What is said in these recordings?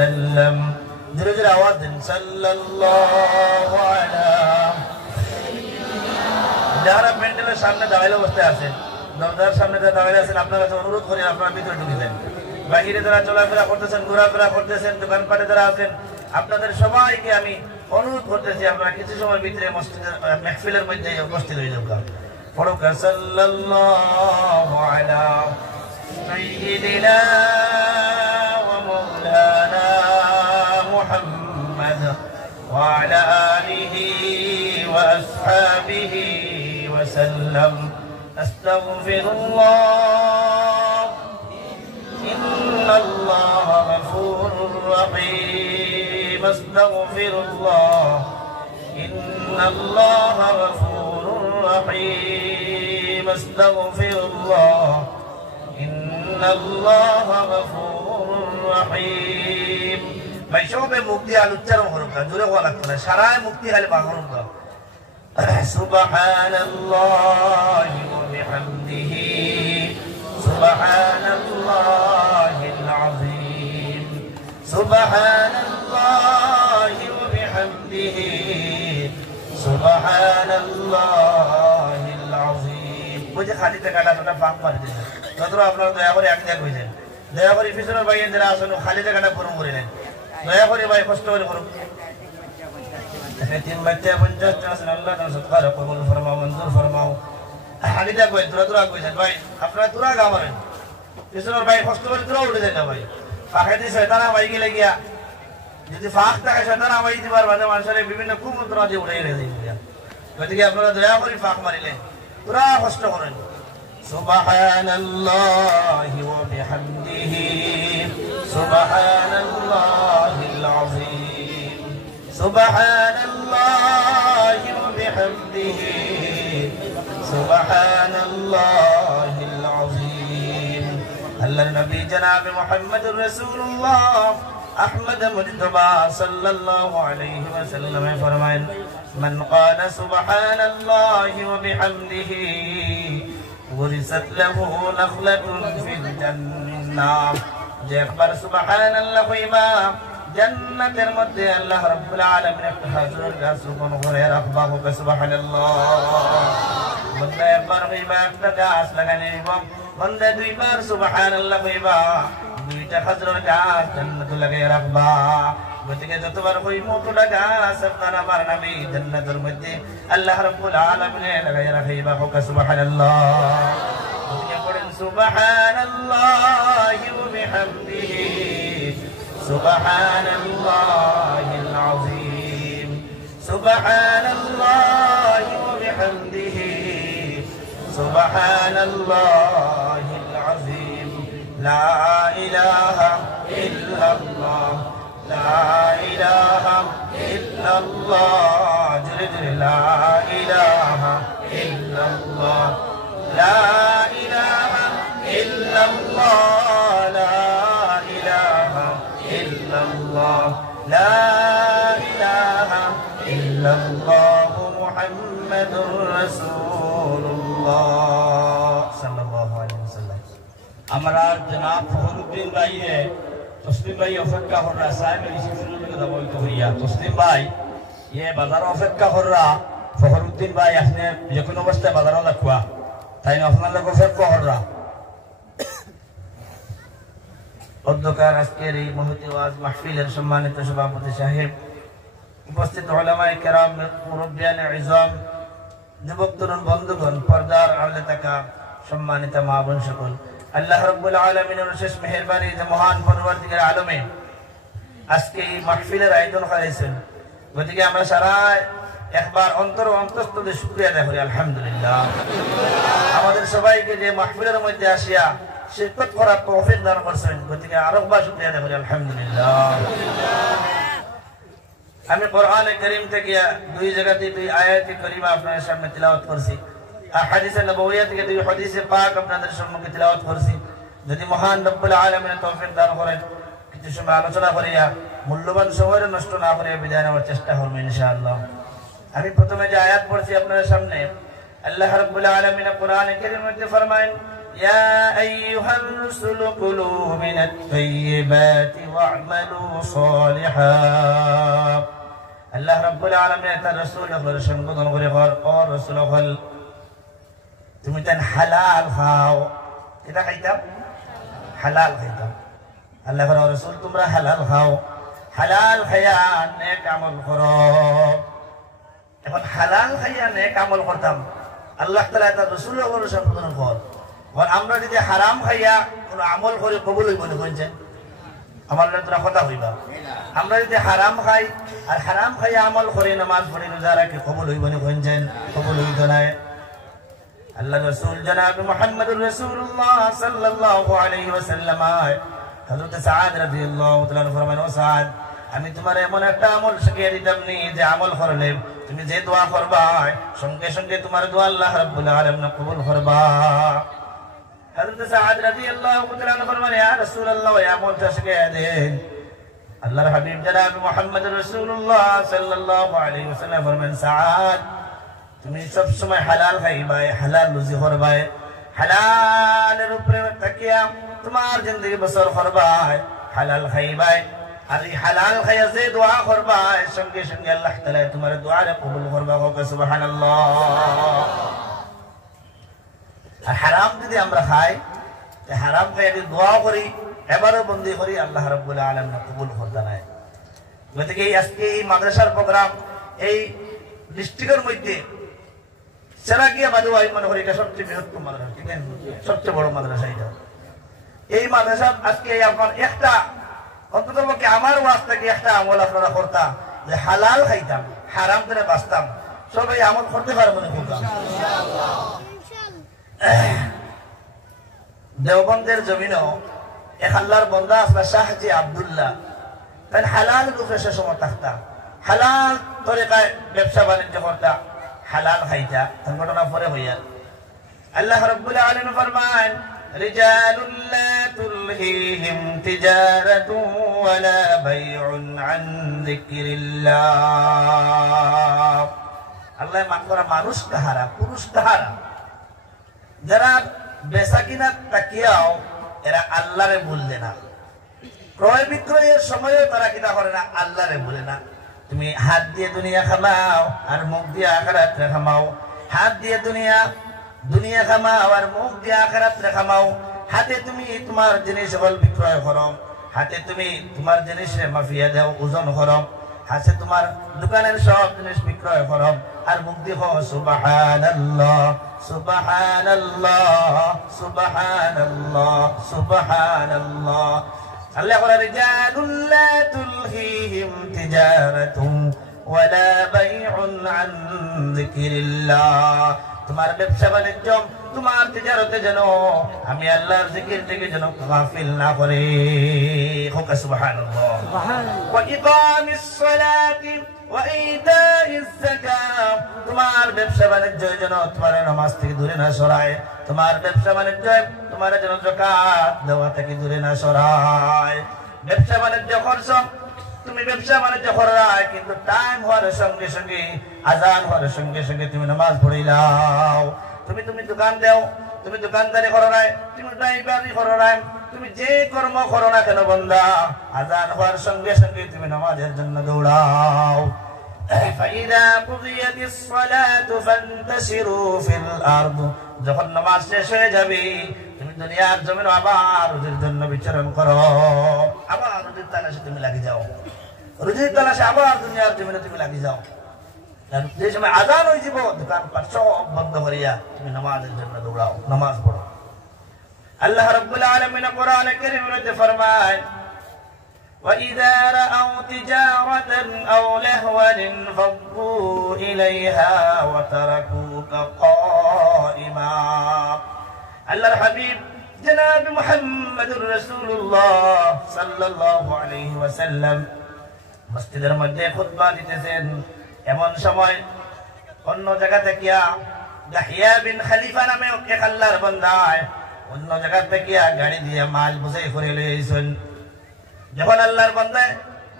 وسلم درجة الأواد صلى الله على যারা প্যান্ডেলের সামনে দাঁড়াইলে বসতে আছেন দরজার সামনে যারা দাঁড়িয়ে আছেন আপনার কাছে অনুরোধ করি আপনারা ভিতরে ঢুকে যান বাইরে যারা চলাফেরা করতেছেন ঘোরাফেরা করতেছেন দোকানপাটে যারা আছেন আপনাদের সবাইকে আমি অনুরোধ করতেছি আপনারা কিছু সময় ভিতরে মসজিদের মাহফিলের মধ্যে উপস্থিত হয়ে যাবেন পড়ুক সাল্লাল্লাহু আলা সাইয়্যিদিনা ওয়া মাওলানা মুহাম্মদ ওয়া আলা আলিহি ওয়া আসহাবিহি ওয়া সাল্লাম আস্তাগফিরুল্লাহ ইন্নাল্লাহা গফুরুর রহিম আস্তাগফিরুল্লাহ ইন্নাল্লাহা গফুরুর রহিম আস্তাগফিরুল্লাহ ইন্নাল্লাহা গফুরুর রহিম ভাই সবে মুখ দিয়ে উচ্চারণ করুন জোরে বলা লাগতো না সারায় মুক্তি খালি বাগরুন সুবহানাল্লাহি ওয়া বিহামদিহি সুবহানাল্লাহিল আযীম সুবহানাল্লাহি ওয়া বিহামদিহি সুবহানাল্লাহিল আযীম বুঝে খালি টাকাটা তোটা ফাঁক মারি দিন যতটা আপনারা দয়া করে এক জায়গা হইছেন দয়া করে পিছনের ভাই যারা আসেন খালি টাকাটা পূরণ করে নেন দয়া করে ভাই কষ্ট করে করুন তিন বাচ্চা 50 আছেন আল্লাহ তাআলা সদকা কবুল ফরমাও মঞ্জুর ফরমাও হাগিটা কই তোরা কইছেন ভাই আপনারা তোরা গামারেন পিছনের ভাই কষ্ট করে তোরা উঠে যায় না ভাই ফাঁকে দিয়ে শয়তান ভাই গেলে গিয়া যদি ফাঁক থাকে শয়তান ভাই দিবার বাদে মানুষের বিভিন্ন কুমন্ত্র দিয়ে উঠে গেলে গতিকে আপনারা দয়া করে ফাঁক মারিলেন তোরা কষ্ট করেন সুবহানাল্লাহি ওয়া বিহামদিহি সুবহানাল্লাহিল আযীম সুবহানাল্লাহি ওয়া বিহামদিহি সুবহানাল্লাহিল আযীম আল্লাহর নবী জনাব মুহাম্মদুর রাসূলুল্লাহ আহমদ মুজতবা সাল্লাল্লাহু আলাইহি ওয়াসাল্লাম ফরমায়েন মান ক্বালা সুবহানাল্লাহি ওয়া বিহামদিহি ওয়ারিসাত লাহু নাখলাতুন ফিল জান্নাহ যে একবার সুবহানাল্লাহ কইবা জান্নাতের মধ্যে আল্লাহ রাব্বুল আলামিন একটা খেজুরের গাছ রোপণ করে রাখবা হবে সুবহানাল্লাহ বন্দা একবার কইবা একটা গাছ লাগালে এবং বন্দা দুইবার সুবহানাল্লাহ কইবা দুইটা খেজুরের গাছ জান্নাতে লাগিয়ে রাখবা গতিকে যতবার কইমো তোটা গাছ আপনার আমার নবী জান্নাতের মধ্যে আল্লাহ রাব্বুল আলামিন লাগায়ে রাখবা হবে সুবহানাল্লাহ গতিকে পড়েন সুবহানাল্লাহি ওয়া বিহামদিহি সুবহানাল্লাহিল আযীম সুবহানাল্লাহি ওয়া বিহামদিহি সুবহানাল্লাহিল আযীম লা ইলাহা ইল্লাল্লাহ লা ইলাহা ইল্লাল্লাহ জোরে জোরে লা ইলাহা ইল্লাল্লাহ লা ইলাহা ইল্লাল্লাহ লা ইলাহা ইল্লাল্লাহ লা ইলাহা ইল্লাল্লাহ মুহাম্মাদুর রাসূলুল্লাহ সাল্লাল্লাহু আলাইহি ওয়াসাল্লাম আমরা জনাব ফখরুদ্দিন ভাইয়ে তসলিম ভাই অপেক্ষা কররা সাহেব রিসিপশনের দিকে যাব তো হইয়া তসলিম ভাই ये বাজার অপেক্ষা কররা ফখরুদ্দিন ভাই আপনি যে কোনো অবস্থায় বাজারও রাখবা তাই আপনার লোক অপেক্ষা কররা অধ্যকার আজকের এই মহতি ওয়াজ মাহফিলের সম্মানিত সভাপতি সাহেব উপস্থিত উলামায়ে কেরাম মুরব্বিয়ানে ইজাম যুবক তরুণ বন্ধুগণ পর্দার আড়ালে থাকা সম্মানিত মা বোন সকল আল্লাহ রাব্বুল আলামিনের অশেষ মেহেরবানি যে মহান পরবর্তীকার আলমে আজকে এই মাহফিলের আয়োজন করেছেন গতিকে আমরা সারা একবার অন্তঃস্থলে শুকরিয়া আদায় করি আলহামদুলিল্লাহ আমাদের সবাইকে যে মাহফিলের মধ্যে আসিয়া শিরকত করার তৌফিক দান করেছেন গতিকে আরেকবার শুকরিয়া আদায় করি আলহামদুলিল্লাহ আমি কোরআনে কারীম থেকে দুই জায়গাতে দুই আয়াতে কারীমা আপনাদের সামনে তিলাওয়াত করছি হাদিসে নবওয়িয়া থেকে দুই হাদিসে পাক আপনাদের সম্মুখে তিলাওয়াত করছি যদি মহান রব্বুল আলামিন তৌফিক দান করেন কিছু সময় আলোচনা করিয়া মূল্যবান সময় নষ্ট না করে বিদায় নেওয়ার চেষ্টা করব ইনশাআল্লাহ আমি প্রথমে যে আয়াত পড়ছি আপনাদের সামনে আল্লাহ রাব্বুল আলামিন কোরআনে কারীমের মধ্যে ফরমায়েন يا أيها الرسل كلوا من الطيبات واعملوا صالحا الله رب العالمين الرسول يقول شنقضن غريغار اور رسول قال تمتن حلال খাও এটা খাইতাম হালাল খাইতাম আল্লাহ আর রাসূল তোমরা হালাল খাও হালাল খায়া নেক আমল করো এখন হালাল খাইয়া নেক আমল করতাম আল্লাহ তাআলা তার রাসূলের উপর সম্পূর্ণ ফল আর আমরা যদি হারাম খাইয়া কোন আমল করে কবুল হইব না কইছে আমার তোরা কথা হইবা আমরা যদি হারাম খাই আর হারাম খাইয়া আমল করে নামাজ পড়ি রোজা রাখি কবুল হইব না কইছে কবুল হইতো না আল্লাহ রাসূল জনাব মুহাম্মদুর রাসূলুল্লাহ সাল্লাল্লাহু আলাইহি ওয়াসাল্লাম হযরত সাদ রাদিয়াল্লাহু তাআলা ফরমান ও সাদ আমি তোমার এমন একটা আমল শিখিয়ে দিতাম নি যে আমল করলে তুমি যে দোয়া করবা সঙ্গে সঙ্গে তোমার দোয়া আল্লাহ রাব্বুল আলামিন কবুল করবা হযরত সাদ রাদিয়াল্লাহু তাআলা ফরমান ইয়া রাসূলুল্লাহ এই আমলটা শিখিয়ে দেন আল্লাহর হাবিব জনাব মুহাম্মদুর রাসূলুল্লাহ সাল্লাল্লাহু আলাইহি ওয়াসাল্লাম ফরমান সাদ তুমি সব সময় হালাল খাইবা হালাল রুজি করবা হালালের উপরে তাকিয়া তোমার জিন্দেগি বসর করবা হালাল খাইবা আর এই হালাল খাইয়া যে দোয়া করবা সঙ্গে সঙ্গে আল্লাহ তাআলা তোমার দোয়ারে কবুল করবা সুবহানাল্লাহ আর হারাম যদি আমরা খাই হারাম খাইয়া যদি দোয়া করি এবারও বন্দী করি আল্লাহ রাব্বুল আলামিন কবুল করতে নাই গতিকে আজকে এই মাদ্রাসার প্রোগ্রাম এই ডিস্ট্রিক্টের মধ্যে সেরাকিয়া বাদুয়াই মনে করি এটা সবচেয়ে বৃহত্তম মাদ্রাসা ঠিক আছে সবচেয়ে বড় মাদ্রাসা এটা এই মাদ্রাসা আজকে আপনার একটা অন্ততপক্ষে আমার ওয়াজ থেকে একটা আমল আপনারা করতাম যে হালাল খাইতাম হারাম করে বাঁচতাম সবাই আমল করতে পারবো না দেওবন্দের জমিনও এক আল্লাহর বন্দা আসলা শাহজি আব্দুল্লাহ তাই হালাল রূপে সে সময় থাকতাম হালাল তরিকায় ব্যবসা বাণিজ্য করতাম হালাল খাইতা তার ঘটনা পরে হইয়া আল্লাহ রাব্বুল আলামিন ফরমান রিজালুল লা তুলহিহিম তিজারাতুন ওয়ালা বাইউন আন যিকরিল্লাহ আল্লাহ মাকরা মানুষ তাহারা পুরুষ তাহারা যারা বেচা কিনা তাকিয়াও এরা আল্লাহরে ভুললে না ক্রয় বিক্রয়ের সময়ও তারা কিনা করে না আল্লাহরে ভুলে না তুমি হাত দিয়ে দুনিয়া খামাও আর মুখ দিয়ে আখিরাত খামাও হাত দিয়ে দুনিয়া খামাও আর মুখ দিয়ে আখিরাত খামাও হাতে তুমি তোমার জিনিস সকল বিক্রয় করো হাতে তুমি তোমার জিনিসের মাফিয়া দাও ওজন করো হাতে তোমার দোকানের সব জিনিস বিক্রয় করো আর মুখ দিয়ে সুবহানাল্লাহ সুবহানাল্লাহ সুবহানাল্লাহ সুবহানাল্লাহ আল্লাহ বলে রিজালুল লা তুলহিহিম তিজারাতুন ওয়ালা বাইউন আন যিকরিল্লাহ তোমার ব্যবসা বাণিজ্য তোমার তিজারতে যেন আমি আল্লাহর জিকির থেকে যেন গাফিল না করে হোক সুবহানাল্লাহ ওয়া ইকামিস সালাতি ওয়া ইতাইজ যাকাত তোমার ব্যবসা বাণিজ্য যেন তোমার নামাজ থেকে দূরে না সরায় তোমার ব্যবসা বাণিজ্য তোমার যেন যাকাত দেওয়া থেকে দূরে না সরায় ব্যবসা বাণিজ্য করছো তুমি ব্যবসা বাণিজ্য করায় কিন্তু টাইম হওয়ার সঙ্গে সঙ্গে আজান হওয়ার সঙ্গে সঙ্গে তুমি নামাজ পড়িলাও তুমি দোকান দাও তুমি দোকানদারি করো নাই তুমি ড্রাইভারি করো নাই তুমি যে কর্ম করো না কেন বান্দা আজান হওয়ার সঙ্গে সঙ্গে তুমি নামাজের জন্য দৌড়াও ফাইদা কুদিয়াতিস সালাতু ফান্তাশিরু ফিল আরদ যখন নামাজ শেষ হয়ে যাবে তুমি দুনিয়ার জমিনে আবার রুজির জন্য বিচরণ করো আবার রুজির তালাশে তুমি লাগি যাও রুজির তালাশে আবার দুনিয়ার জমিনে তুমি লাগি যাও যে সময় আজান হয়ে যাব দোকান পাট সব বন্ধ করিয়া তুমি নামাজের জন্য দৌড়াও নামাজ পড়ো আল্লাহ রাব্বুল আলামিন কোরআনে কারীমে ফরমায় وَإِذَا رَأَوْا تِجَارَةً أَوْ لَهْوًا انفَضُّوا إِلَيْهَا وَتَرَكُوكَ قَائِمًا আল্লাহর হাবিব জনাব মুহাম্মদুর রাসূলুল্লাহ সাল্লাল্লাহু আলাইহি ওয়াসাল্লাম মসজিদের মধ্যে খুতবা দিতেছেন এমন সময় অন্য জায়গা থেকে ইয়াহইয়া বিন খলিফা নামে এক আল্লাহর বান্দা অন্য জায়গা থেকে গাড়ি দিয়ে মাল বোঝাই করে লইছেন যখন আল্লাহর বান্দা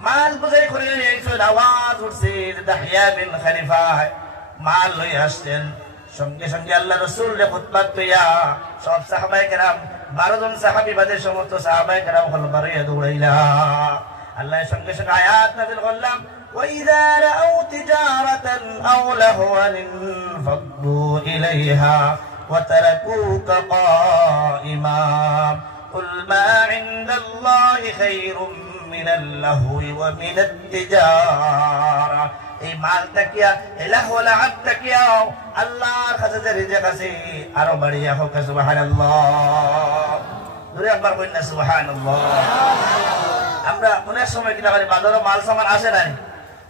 মাল বোঝাই করে লইছেন আওয়াজ উঠছে ইয়াহইয়া বিন খলিফা মাল লই আসছেন সঙ্গে সঙ্গে আল্লাহ রাসূলের খুতবা কইয়া সব সাহাবায়ে কেরাম 12 জন সাহাবী বাদে সমস্ত সাহাবায়ে কেরাম হল বাড়িয়া দৌড়াইলা আল্লাহ সঙ্গে সঙ্গে আয়াত নাযিল করলাম وَإِذَا رَأَوْا تِجَارَةً أَوْ لَهْوًا انفَضُّوا إِلَيْهَا وَتَرَكُوكَ قَائِمًا قُلْ مَا عِندَ اللَّهِ خَيْرٌ مِنَ اللَّهْوِ وَمِنَ التِّجَارَةِ এই মাল তাকিয়া ইলাহু লাআব তাকিয়া আল্লাহর কাছে যে রিজিক আছে আরো বাড়িয়া হোক সুবহানাল্লাহ দূরে একবার কইন না সুবহানাল্লাহ আমরা অনেক সময় কিনা করি বাজারে মাল সামান আসে নাই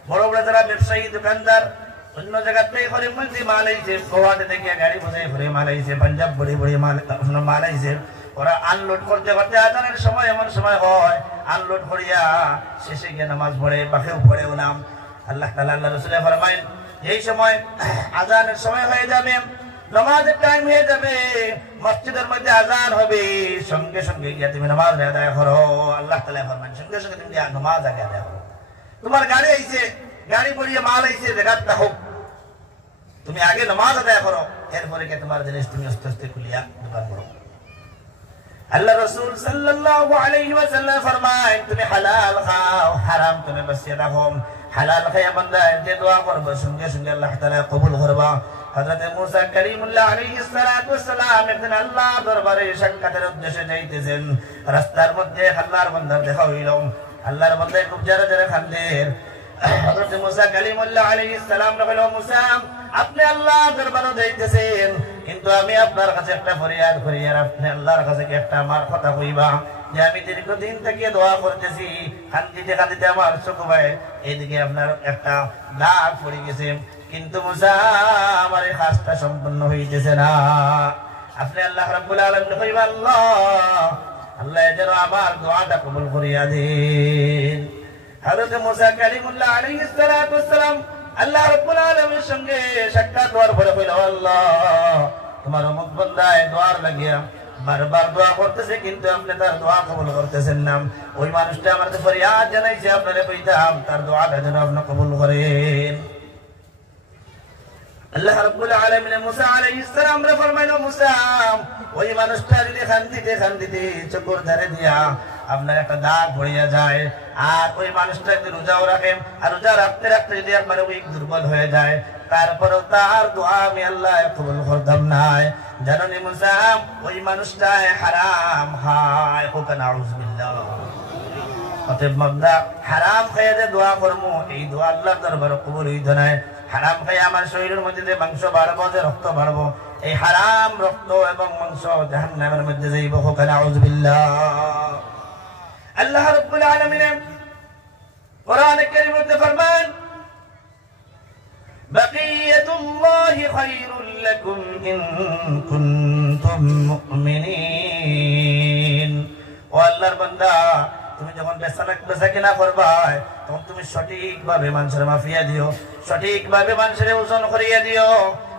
বড় বড় যারা ব্যবসায়ী দোকানদার অন্য জায়গা থেকে করে মন্দি মাল আইছে গোয়াতে থেকে গাড়ি বসে ঘুরে মাল আইছে পাঞ্জাব বড়ি বড়ি মাল আইছে ওরা আনলোড করতে করতে আজানের সময় এমন সময় হয় আনলোড করিয়া শেষে গিয়ে নামাজ পড়ে বাকেও পড়েও নাম আল্লাহ তাআলা আল্লাহ রাসূল ফরমায়েন এই সময় আজানের সময় হয়ে যাবে নামাজের টাইম হয়ে যাবে মসজিদের মধ্যে আজান হবে সঙ্গে সঙ্গে গিয়ে তুমি নামাজ আদায় করো আল্লাহ তাআলা ফরমায়েন সঙ্গে সঙ্গে তুমি নামাজ আদায় করো তোমার গাড়ি আইছে গাড়ি পড়িয়ে মাল আইছে জায়গাটা হোক তুমি আগে নামাজ আদায় করো এরপরে কি তোমার জিনিস তুমি আস্তে আস্তে খুলিয়া দোকান করো আল্লাহ রাসূল সাল্লাল্লাহু আলাইহি ওয়াসাল্লাম ফরমায় তুমি হালাল খাও হারাম তুমি বাঁচিয়ে রাখো হালাল খায়া বান্দা যে দোয়া করবে সঙ্গে সঙ্গে আল্লাহ তাআলা কবুল করবা হযরত মুসা কালিমুল্লাহ আলাইহিস সালাতু ওয়াসসালাম একদিন আল্লাহ দরবারে সাক্ষাতের উদ্দেশ্যে যাইতেছেন রাস্তার মধ্যে আল্লাহর বান্দার দেখা হইল আল্লাহর বান্দা খুব জোরে জোরে কাঁদেন হযরত মুসা কালিমুল্লাহ আলাইহিস সালাম বলল মুসা আপনি আল্লাহর দরবারে যাইতেছেন কিন্তু আমি আপনার কাছে একটা ফরিয়াদ করি আর আপনি আল্লাহর কাছে কি একটা আমার কথা কইবা যে আমি দীর্ঘদিন থেকে দোয়া করতেছি কাঁদিতে কাঁদিতে আমার চোখ ভাই এইদিকে আপনার একটা দাগ পড়ে গেছে কিন্তু মুসা আমার এই কাজটা সম্পন্ন হইতেছে না আপনি আল্লাহ রাব্বুল আলামিন কইবা আল্লাহ আল্লাহ যেন আমার দোয়াটা কবুল করিয়া দেন হযরত মুসা কালিমুল্লাহ আলাইহিস সালাতু ওয়াসসালাম আল্লাহ রাব্বুল আলামিনের সঙ্গে সাক্ষাৎ হওয়ার পরে কইল আল্লাহ তোমার উম্মত বান্দায় দোয়ার লাগিয়া বারবার দোয়া করতেছে কিন্তু আপনি তার দোয়া কবুল করতেছেন না ওই মানুষটা আমাদের ফরিয়াদ জানাইছে আপনারে কইতাম তার দোয়াটা যেন আপনি কবুল করেন আল্লাহ রাব্বুল আলামিন মুসা আলাইহিস সালাম রে ফরমাইলো মুসা ওই মানুষটা যদি খান্দিতে চোখের ধারে দিয়া আপনার একটা দাগ পড়িয়া যায় আর ওই মানুষটা যদি রোজাও রাখেন আর রোজা রাখতে রাখতে যদি আপনার ওই দুর্বল হয়ে যায় তারপরেও তার দোয়া আমি আল্লাহ কবুল করতাম না জানেন মুসা ওই মানুষটা হারাম খায় কোকানা আউযুবিল্লাহ অতএব বান্দা হারাম খাইয়া যে দোয়া করমু এই দোয়া আল্লাহর দরবারে কবুল হইতো না হারাম খাইয়া আমার শরীরের মধ্যে যে মাংস বাড়বো যে রক্ত বাড়বো এই হারাম রক্ত এবং মাংস জাহান্নামের মধ্যে যাইব কোকানা আউযুবিল্লাহ আল্লাহ রাব্বুল আলামিন কোরআনে কারীমে ফরমান বাকিয়াতুল্লাহি খায়রুল লাকুম ইন কুনতুম মুমিনিন ও আল্লাহর বান্দা তুমি যখন বেচা কিনা করবা তখন তুমি সঠিকভাবে মানুষের মাফিয়া দিও সঠিকভাবে মানুষের ওজন করিয়ে দিও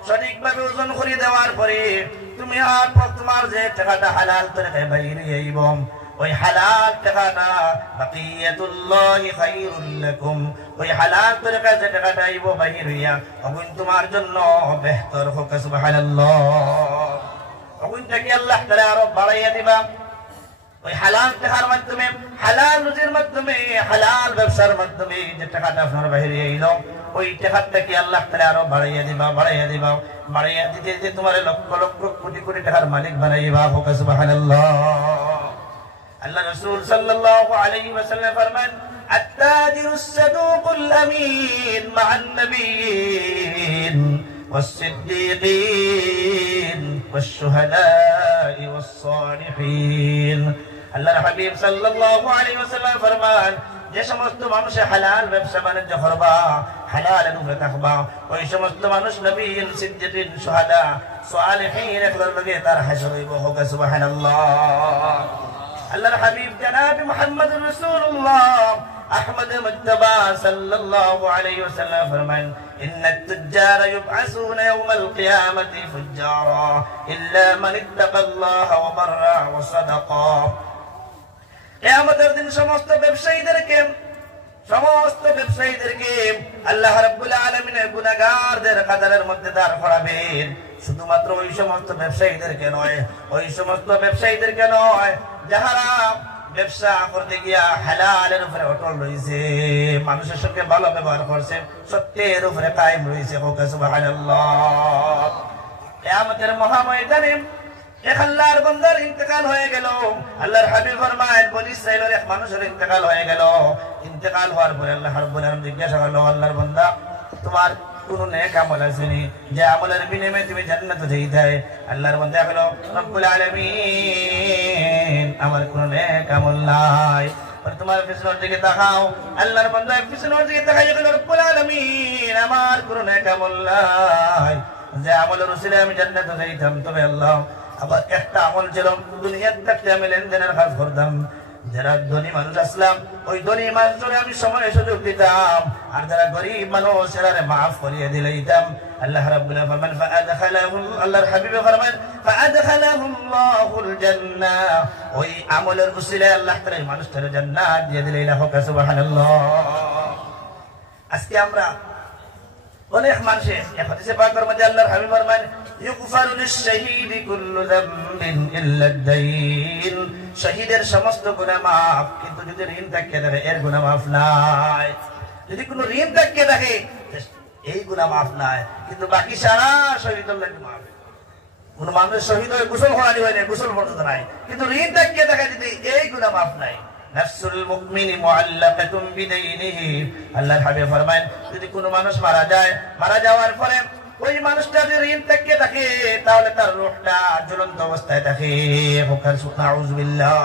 সঠিকভাবে ওজন করিয়ে দেওয়ার পরে তুমি আর তোমার যে টাকাটা হালাল তরিকায় বাইরে আইব ওই হালাল টাকাটা বাকিয়াতুল্লাহি খায়রুল লাকুম ওই হালাল তরিকায় যে টাকাটা আইব বাইরে হইয়া ওগুন তোমার জন্য বেহতর হোক সুবহানাল্লাহ ওগুনটা কি আল্লাহ তাআলা আরো বাড়াইয়া দিবা ওই হালাল টাকার মাধ্যমে হালাল রুজির মাধ্যমে হালাল ব্যবসার মাধ্যমে যে টাকাটা আপনার বাইরে আইলো ওই টাকাটা কি আল্লাহ তাআলা আরো বাড়াইয়া দিবা বাড়াইয়া দিতে যে তোমার লক্ষ লক্ষ কোটি কোটি টাকার মালিক বানাইবা হোক সুবহানাল্লাহ আল্লাহ রাসূল সাল্লাল্লাহু আলাইহি ওয়াসাল্লাম ফরমান আত-তাজিরু as-saduqul amin ma'an nabiyyin was-siddiqin wash-shuhada'i was-salihin আল্লাহর হাবিব সাল্লাল্লাহু আলাইহি ওয়াসাল্লাম ফরমান যে সমস্ত মানুষ হালাল ব্যবসা বাণিজ্য করবা হালালের উপরে থাকবা ওই সমস্ত মানুষ নবীন সিদ্দিকিন শুহাদা সালিহিন এর লগে তার হাসর হইব হোক সুবহানাল্লাহ আল্লাহর হাবিব জনাব মুহাম্মদুর রাসূলুল্লাহ আহমদ মুজতবা সাল্লাল্লাহু আলাইহি ওয়াসাল্লাম ফরমান ইন্নাত তুজ্জারা ইউবআসুনা ইয়াওমাল কিয়ামাতি ফুজ্জারা ইল্লা মান ইত্তাকাল্লাহা ওয়া বাররা ওয়া সাদাকা কিয়ামতের দিন সমস্ত ব্যবসায়ীদেরকে আল্লাহ রাব্বুল আলামিন গুনাহগারদের কাতারের মধ্যে দাঁড় করাবেন শুধুমাত্র ওই সমস্ত ব্যবসায়ীদেরকে নয়, ওই সমস্ত ব্যবসায়ীদেরকে নয় যাহারা ব্যবসা করতে গিয়া হালালের উপরে অটল রয়েছে, মানুষের সঙ্গে ভালো ব্যবহার করছে, সত্যের উপরে কায়েম রয়েছে। সুবহানাল্লাহ। কিয়ামতের মহাময়দানে এক আল্লাহর বান্দার ইন্তেকাল হয়ে গেল। আল্লাহর হাবিব ফরমায় বনি ইসরাইলের এক মানুষের ইন্তেকাল হয়ে গেল। ইন্তেকাল হওয়ার পরে আল্লাহ রাব্বুল আলামিন জিজ্ঞাসা করলো, আল্লাহর বান্দা তোমার কোন নেক আমল আছেনি যে আমলের বিনিময়ে তুমি জান্নাতে যাইতে? আল্লাহর বান্দা বলল, রব্বুল আলামিন আমার কোন নেক আমল নাই। তোমার পিছনের দিকে তাকাও। আল্লাহর বান্দা পিছনের দিকে তাকাইয়া বলল, রব্বুল আলামিন আমার কোন নেক আমল নাই যে আমলের উসিলে আমি জান্নাতে যাইতাম। তবে আল্লাহ আবার একটা আমল ছিল, দুনিয়ার থাকতে আমি লেনদেনের কাজ করতাম। যারা ধনী মানুষ আসলাম ওই ধনী মানুষের আমি সময় সুযোগ দিতাম, আর যারা গরিব মানুষ এরা মাফ করিয়ে দিলে দিতাম। আল্লাহ রাব্বুল আলামিন ফরমান ফাআদখালাহু, আল্লাহর হাবিব ফরমান ফাআদখালাহুল্লাহুল জান্নাহ, ওই আমলের উসিলায় আল্লাহ তাআলা মানুষটাকে জান্নাত দিয়ে দিলেন। সুবহানাল্লাহ। আজকে আমরা অনেক মানুষে হাদিসে পাকের মধ্যে আল্লাহর হাবিব ফরমান ইগফারু লিশ-শাহীদি কুল্লু যামবিন ইল্লা আদ-দাইন, শহীদের সমস্ত গুনাহ মাফ, কিন্তু যদি ঋণ থাকে থাকে এর গুনাহ মাফ নাই। যদি কোনো ঋণ থাকে থাকে এই গুনাহ মাফ নাই, কিন্তু বাকি সারা শহীদের লাগে মাফ। কোন মানুষ শহীদ হয়ে গোসল করানি হয় না, গোসল করতে নাই, কিন্তু ঋণ থাকে থাকে যদি এই গুনাহ মাফ নাই। নাফসুল মুমিনি মুআল্লাকাতুন বিদাইনিহি, আল্লাহর হাবিব ফরমায় যদি কোনো মানুষ মারা যায়, মারা যাওয়ার পরে ওই মানুষটা যদি ঋণ থেকে থাকে তাহলে তার রূহটা জ্বলন্ত অবস্থায় থাকে। নাউযুবিল্লাহ।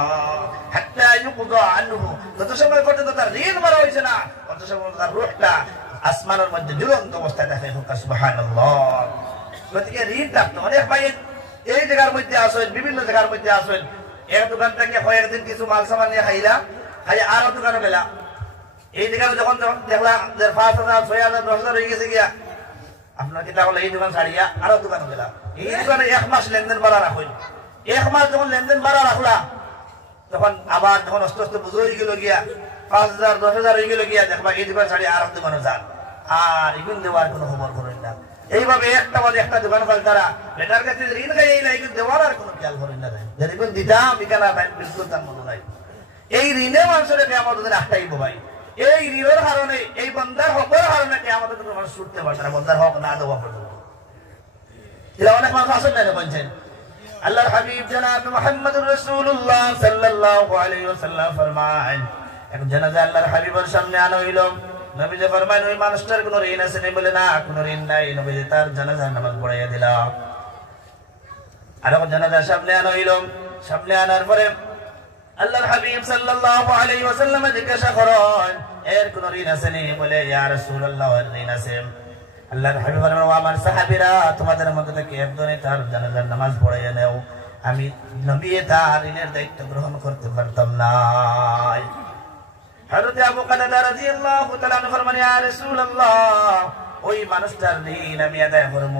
হাত্তা ইউকযা আনহু, যত সময় পর্যন্ত তার ঋণ মারা হয়েছে না তত সময় তার রূহটা আসমানের মধ্যে জ্বলন্ত অবস্থায় থাকে। সুবহানাল্লাহ। গতিকে ঋণ থাকতো অনেক ভাই এই জায়গার মধ্যে আসেন, বিভিন্ন জায়গার মধ্যে আসেন, এক দোকান থেকে কয়েকদিন কিছু মাল সামান নিয়ে খাইলা, খাই আরো দোকানে গেলা, এই দোকানে যখন দেখলাম 5,000 6,000 10,000 হয়ে গেছে গিয়া, আপনার কি তাহলে এই দোকান ছাড়িয়া আরো দোকানে গেলা, এই দোকানে 1 মাস লেনদেন বাড়া রাখুন। 1 মাস যখন লেনদেন বাড়া রাখলা, তখন আবার যখন আস্তে আস্তে বুঝে হয়ে গেল গিয়া 5,000 10,000 হয়ে গেল গিয়া, দেখবা এই দোকান ছাড়িয়ে আর দোকানে যান, আর এগুন দেওয়ার কোনো খবর করেন না। এইভাবে একটা বাদে একটা দোকান ফল তারা বেটার কাছে ঋণ খাই এই নাই, দেওয়ার আর কোনো খেয়াল করেন না। যেদিন দিতাম বিকানা বিলকুল তার মনে নাই। এই ঋণে মানুষের কিয়ামত দিন আটকাইব ভাই। এই ঋণের কারণে, এই বন্দার হকের কারণে কিয়ামত দিন মানুষ ছুটতে পারছে না, বন্দার হক না দেওয়া পর্যন্ত। এরা অনেক মানুষ আসেন না বলছেন। আল্লাহর হাবিব জনাব মুহাম্মদুর রাসূলুল্লাহ সাল্লাল্লাহু আলাইহি ওয়াসাল্লাম ফরমান, এক জানাজা আল্লাহর হাবিবের সামনে আনা হইল। নবীজি ফরমান ওই মানুষটার কোনো ঋণ আছে না? বলে না, কোনো ঋণ নাই। নবীজি তার জানাজার নামাজ পড়াইয়া দিল। আর জানাজার সামনে আনা হইল। সামনে আনার পরে আল্লাহর হাবিব সাল্লাল্লাহু আলাইহি ওয়াসাল্লাম জিজ্ঞাসা করেন, এর কোনো ঋণ আছে নি? বলে ইয়া রাসূলুল্লাহ ঋণ আছে। আল্লাহর হাবিব ফরমান, ও আমার সাহাবীরা, তোমাদের মধ্যে থেকে একজনে তার জানাজার নামাজ পড়াইয়া নেও। আমি নবী তার ঋণের দায়িত্ব গ্রহণ করতে পারতাম না। হযরত আবু কাতাদা রাদিয়াল্লাহু তাআলা আনহু ফরমান, ইয়া রাসূলুল্লাহ ওই মানুষটার ঋণ আমি আদায় করব।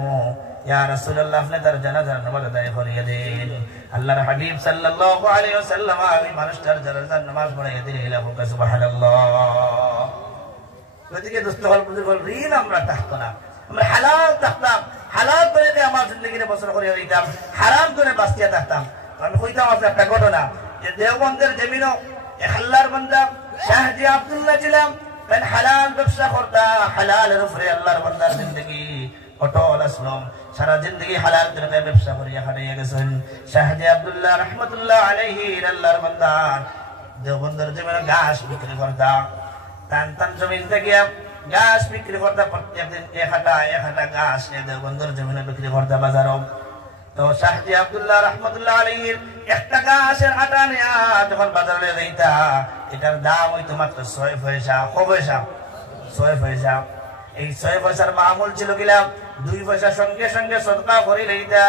ইয়া রাসূলুল্লাহ আপনি তার জানাজার নামাজ আদায় করিয়ে দিন। আল্লাহর হাবিব সাল্লাল্লাহু আলাইহি ওয়াসাল্লাম ওই মানুষটার জানাজার নামাজ পড়াইয়া দিলেন। সুবহানাল্লাহ। গতিকে দোস্ত হল বুজুর্গ, ঋণ আমরা থাকতো না, আমরা হালাল থাকতাম, হালাল করে আমার জিন্দগিতে বছর করে হইতাম, হারাম করে বাঁচিয়া থাকতাম। আমি কইতাম আপনার একটা ঘটনা, যে দেওবন্দের জমিনও এক আল্লাহর বান্দা শাহজি আব্দুল্লাহ ছিলাম, হালাল ব্যবসা করতা, হালালের উপরে আল্লাহর বান্দার জিন্দগি অটল আসলাম। সারা জিন্দগি হালাল করে ব্যবসা করিয়া খাটাইয়া গেছেন শাহজি আব্দুল্লাহ রাহমাতুল্লাহ আলাইহি। আল্লাহর বান্দা দেওবন্দের জমিনে ঘাস বিক্রি করতা, টান টান জমিন থেকে ঘাস বিক্রি করতা, প্রত্যেকদিন এক হাটা ঘাস দেওবন্দের জমিনে বিক্রি করতা বাজারও। তো শাহজি আব্দুল্লাহ রাহমাতুল্লাহ আলাইহির একটা গাছের আটা নেয়া যখন বাজারে যাইতা, এটার দাম হইতো মাত্র 6 পয়সা। কত পয়সা? 6 পয়সা। এই 6 পয়সার মামুল ছিল গিলাম 2 পয়সা সঙ্গে সঙ্গে সদকা করে লইতা,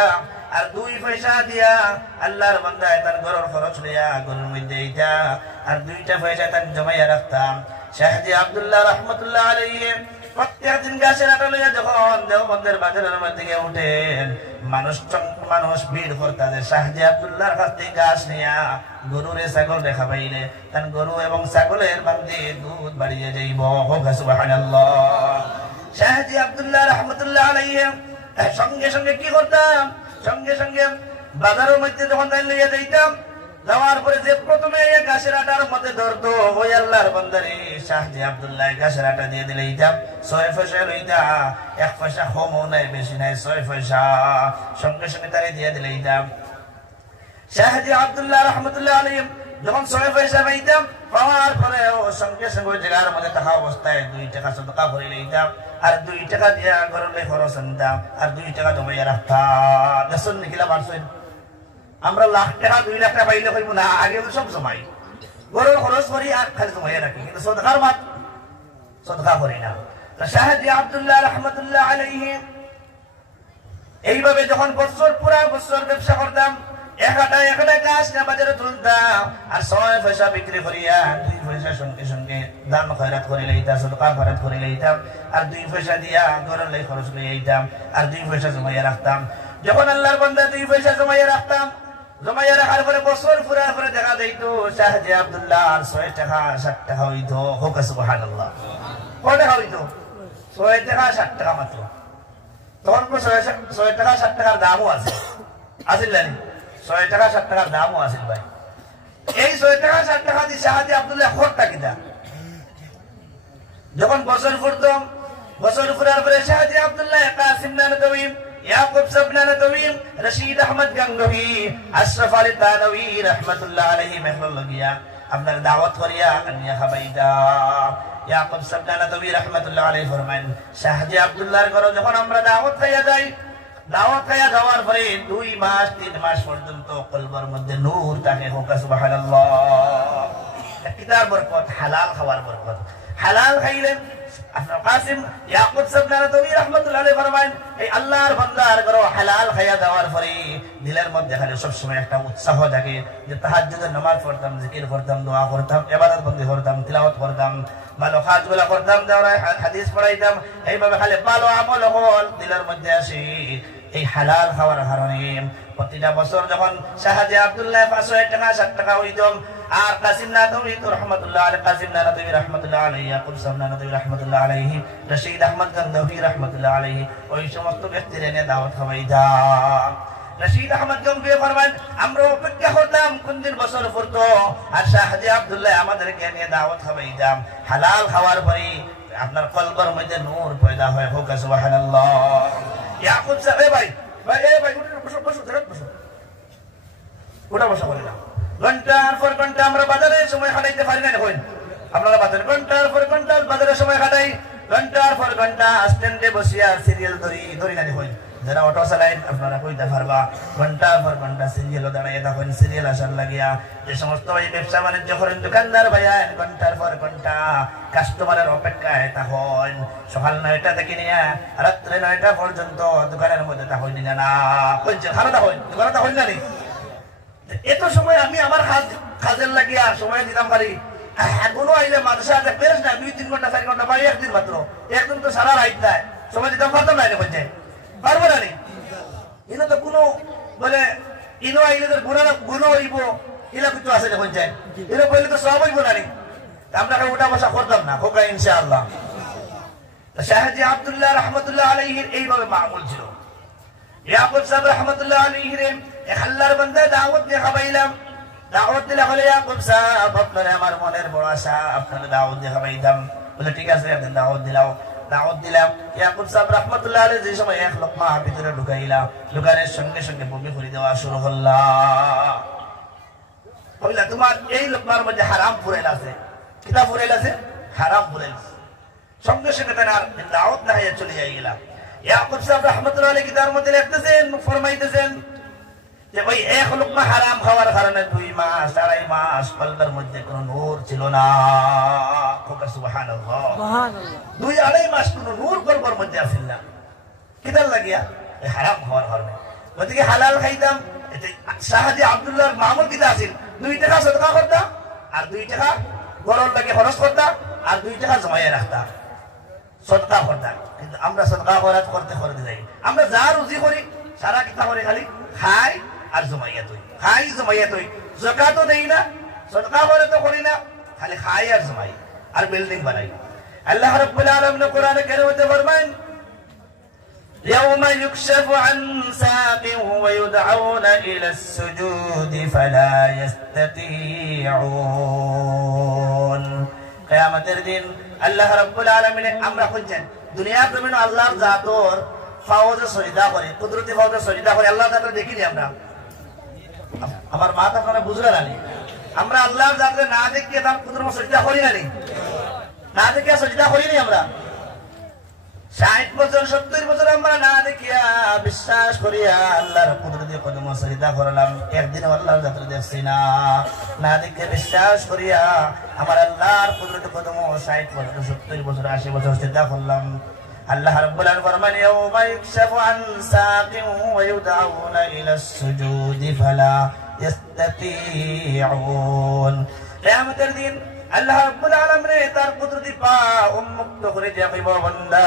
আর 2 পয়সা দিয়া আল্লাহর বান্দা তার ঘরের খরচ লইয়া ঘরের মধ্যে এইটা, আর 2টা পয়সা তার জমাইয়া রাখতাম। শাহজি আব্দুল্লাহ রাহমাতুল্লাহ আলাইহি প্রত্যেকদিন গাছের আটা লইয়া যখন দেওবন্দের বাজারের মধ্যে উঠেন, মানুষ ভিড় করতে শাহজি আব্দুল্লাহর কাছ থেকে গাছ নিয়া গরুরে ছাগল দেখা পাইলে তার গরু এবং ছাগলের বান্ধে দুধ বাড়িয়ে যাইব। সুবহানাল্লাহ। শাহজি আব্দুল্লাহ রাহমাতুল্লাহ আলাইহি সঙ্গে সঙ্গে কি করতাম, সঙ্গে সঙ্গে বাজারের মধ্যে যখন লইয়া যাইতাম, যাওয়ার পরে যে প্রথমে গাছের আটার মধ্যে ধরতো ওই আল্লাহর বান্দারে শাহজি আব্দুল্লাহ গাছের আটা দিয়ে দিলে দিতাম 6 পয়সা লইতা, 1 পয়সা কমও নাই বেশি নাই 6 পয়সা, সঙ্গে সঙ্গে তারে দিয়ে দিলে দিতাম। শাহজি আব্দুল্লাহ রহমতুল্লাহ আলাইহি যখন 6 পয়সা পাইতাম, পাওয়ার পরে সঙ্গে সঙ্গে জায়গার মধ্যে থাকা অবস্থায় 2 টাকা সদকা করে লইতাম, আর 2 টাকা দিয়া ঘরে খরচ আনতাম, আর 2 টাকা জমাইয়া রাখতাম। দেখুন নিখিলা পারছেন, আমরা লাখ টাকা 2 লাখ টাকা পাইলে কইব না, আগে তো সব জমাই ঘরের খরচ করি আর খালি জমাইয়া রাখি, কিন্তু সদকার মাত সদকা করি না। শাহজি আব্দুল্লাহ রহমতুল্লাহ আলাইহি এইভাবে যখন পুরা বছর ব্যবসা করতাম, একটা গাছ না বাজারে তুলতাম, আর 6 পয়সা বিক্রি করিয়া 2 পয়সা সঙ্গে সঙ্গে দান খয়রাত করে লইতাম, সদকা খয়রাত করে লইতাম, আর 2 পয়সা দিয়া ঘরের লাই খরচ লইয়া আইতাম, আর 2 পয়সা জমাইয়া রাখতাম। যখন আল্লাহর বান্দা 2 পয়সা জমাইয়া রাখতাম, জমাইয়া রাখার পরে বছর পুরা পরে দেখা যাইতো শাহজি আব্দুল্লাহ 6 টাকা 7 টাকা হইতো। হোক সুবহানাল্লাহ। কত টাকা হইতো? 6 টাকা 7 টাকা মাত্র। তখন 6 টাকা 7 টাকার দামও আছে, আসিল না? 6 টাকা 7 টাকার দামও আসিল ভাই। এই 6 টাকা 7 টাকা দিয়ে শাহজি আব্দুল্লাহ খরচা কিনা যখন বছর ফুরতাম, বছর ফুরার পরে শাহজি আব্দুল্লাহ কাসিম নানতবী, ইয়াকুব সাবনা নানতবী, রশিদ আহমদ গঙ্গোহী, আশরাফ আলী তানবী রহমাতুল্লাহ আলাইহি মেহরুল্লাহিয়া আপনার দাওয়াত করিয়া আনিয়া খাবাইদা। ইয়াকুব সাবনা নানতবী রহমাতুল্লাহ আলাইহি ফরমান, শাহজি আব্দুল্লাহর ঘরে যখন আমরা দাওয়াত খাইয়া যাই, দাওয়াত খাইয়া যাওয়ার পরে 2 মাস 3 মাস পর্যন্ত কলবের মধ্যে নূর থাকে। হোক সুবহানাল্লাহ। কিতার বরকত, হালাল খাওয়ার বরকত। হালাল খাইলেন আপনার কাসিম ইয়াকুব সাবনা নানতবী রাহমাতুল্লাহ আলাইহি ফরমান, এই আল্লাহর বান্দার ঘরে হালাল খাইয়া যাওয়ার পরে দিলের মধ্যে খালি সব সময় একটা উৎসাহ জাগে যে তাহাজ্জুদের নামাজ পড়তাম, জিকির করতাম, দোয়া করতাম, ইবাদত বন্দি করতাম, তিলাওয়াত করতাম, ভালো কাজগুলো করতাম, হাদিস পড়াইতাম, এইভাবে খালি ভালো আমল হল দিলের মধ্যে আসি। এই হালাল খাওয়ার কারণে প্রতিটা বছর যখন শাহজি আব্দুল্লাহ 500 টাকা 7 টাকা হইতাম, আর কাসিম নানতবী রহমাতুল্লাহ আলাইহি, কাসিম নানতবী রহমাতুল্লাহ আলাইহি, ইয়াকুব সাবনা নানতবী রহমাতুল্লাহ আলাইহি, রশিদ আহমদ গঙ্গোহী রহমাতুল্লাহ আলাইহি, ওই সমস্ত ব্যক্তির এনে দাওয়াত খাওয়াইতাম। রশিদ আহমদ গঙ্গোহী ফরমান, আমরা অপেক্ষা করতাম কোন দিন বছর ফুরতো আর শাহজি আব্দুল্লাহ আমাদেরকে নিয়ে দাওয়াত খাওয়াইতাম। হালাল খাওয়ার পরে আপনার কলবের মধ্যে নূর পয়দা হয়। হোক সুবহানাল্লাহ। ইয়াকুব সাহেব ভাই বসো বসো বসো, ওটা বসা বলে না। ঘন্টার পর ঘন্টা আমরা বাজারে সময় কাটাইতে পারি না। দেখুন আপনারা বাজারে ঘন্টার পর ঘন্টা বাজারে সময় কাটাই, ঘন্টার পর ঘন্টা স্ট্যান্ডে বসিয়া সিরিয়াল ধরি না। দেখুন যারা অটো চালাইন আপনারা কইতে পারবা, ঘন্টার পর ঘন্টা সিরিয়াল দাঁড়াইয়া তখন সিরিয়াল আসার লাগিয়া যে সমস্ত এই ব্যবসা বাণিজ্য করেন দোকানদার ভাইয়া, ঘন্টার পর ঘন্টা কাস্টমারের অপেক্ষায় তখন সকাল 9টা থেকে নিয়ে রাত্রে 9টা পর্যন্ত দোকানের মধ্যে তখন নিয়ে না হয়েছে খানা তখন দোকানে তখন জানি। এত সময় আমি আমার কাজের লাগিয়া সময় দিতাম পারি। এখনো আইলে মাদ্রাসা বেশ না 2-3 ঘন্টা 4 ঘন্টা বা একদিন মাত্র, একদিন তো সারা রাত দেয়, সময় দিতাম পারতাম না। বলছে পারবো না নি, ইনো তো কোনো বলে ইনো আইলে তো গুণ হইব এলা কিছু আছে। দেখুন যায় এরা বললে তো সব হইব না নি, আমরা উঠা বসা করতাম না। খোকা ইনশাআল্লাহ। শাহজি আব্দুল্লাহ রহমতুল্লাহ আলাইহির এইভাবে মামুল ছিল। ইয়াকুব সাহেব রহমতুল্লাহ আলাইহির এক আল্লাহর বান্দা দাওয়াত দিয়ে খাওয়াইলাম। দাওয়াত দিলে বলে ইয়াকুব সাহেব আপনার আমার মনের বড় আশা, আপনার দাওয়াত দিয়ে খাওয়াইতাম। বলে ঠিক আছে একদিন দাওয়াত দিলাম। দাওয়াত দিলাম ইয়াকুব সাহেব রহমতুল্লাহ আলাইহি যে সময় এক লোকমা ভিতরে ঢুকাইলাম, ঢুকানোর সঙ্গে সঙ্গে বমি করে দেওয়া শুরু হল্লা। বললা তোমার এই লোকমার মধ্যে হারাম ফুরাইল আছে। কিতাব ফুরাইল আছে, হারাম ফুরাইল। সঙ্গে সঙ্গে তারা দাওয়াত না হয়ে চলে যাই গেলাম। ইয়াকুব সাহেব রহমতুল্লাহ আলাইহি কিতাবের মধ্যে লিখতেছেন, ফরমাইতেছেন যে ওই এক লোকমা হারাম খাওয়ার কারণে 2 মাস 2.5 মাস কলবের মধ্যে কোনো নূর ছিল না। সুবহানাল্লাহ। 2-2.5 মাস কোনো নূর কলবের মধ্যে আসিল না। কিতার লাগিয়া এই হারাম খাওয়ার কারণে। ওদিকে হালাল খাইতাম। শাহজি আব্দুল্লাহর মামুল কিতা আসিল, 2 টাকা সদকা করতাম, আর 2 টাকা গরর লাগে খরচ করতাম, আর 2 টাকা জমাইয়া রাখতাম, সদকা করতাম। কিন্তু আমরা সদকা করতে যাই, আমরা যা রুজি করি সারা কিতা করে খালি খাই আর জমাইয়া তুই, খাই জমাইয়া তুই। যাকাতও দেই না, সদকা করে তো করি না, খালি খাই আর জমাই আর বিল্ডিং বানাই। আল্লাহ রাব্বুল আলামিন কোরআনে কারীমে ফরমান يوم يكشف عن ساق ويدعون إلى السجود فلا يستطيعون কিয়ামতের দিন আল্লাহ রাব্বুল আলামিন আমরা খুঁজছেন দুনিয়া জমিন আল্লাহর জাতর ফাওজে সজদা করে কুদরতি ফাওজে সজদা করে আল্লাহর জাতর দেখিনি আমরা আমার মাথা আপনারা বুঝলেন না আমরা আল্লাহর জাতরে না দেখিয়ে তার কুদরত সজদা করি না দেখিয়ে সজদা করি না আমরা 60 বছর 70 বছর আমরা না দেখিয়া বিশ্বাস করিয়া আল্লাহর কুদরতি কদম সজদা করলাম একদিন আল্লাহর জাতরে দেখছি না দেখে বিশ্বাস করিয়া আমার আল্লাহর কুদরতি কদম 60 বছর 70 বছর 80 বছর সজদা করলাম আল্লাহ রাব্বুল আলামিন ফরমান ইয়াউমা ইকশাফু আন সাকিন ওয়া ইউদআউনা ইলা সুজুদি ফালা ইস্তাতিউন কিয়ামতের দিন আল্লাহ রাব্বুল আলামিন তার কুদরতি পা উন্মুক্ত করে দিয়া কইব বান্দা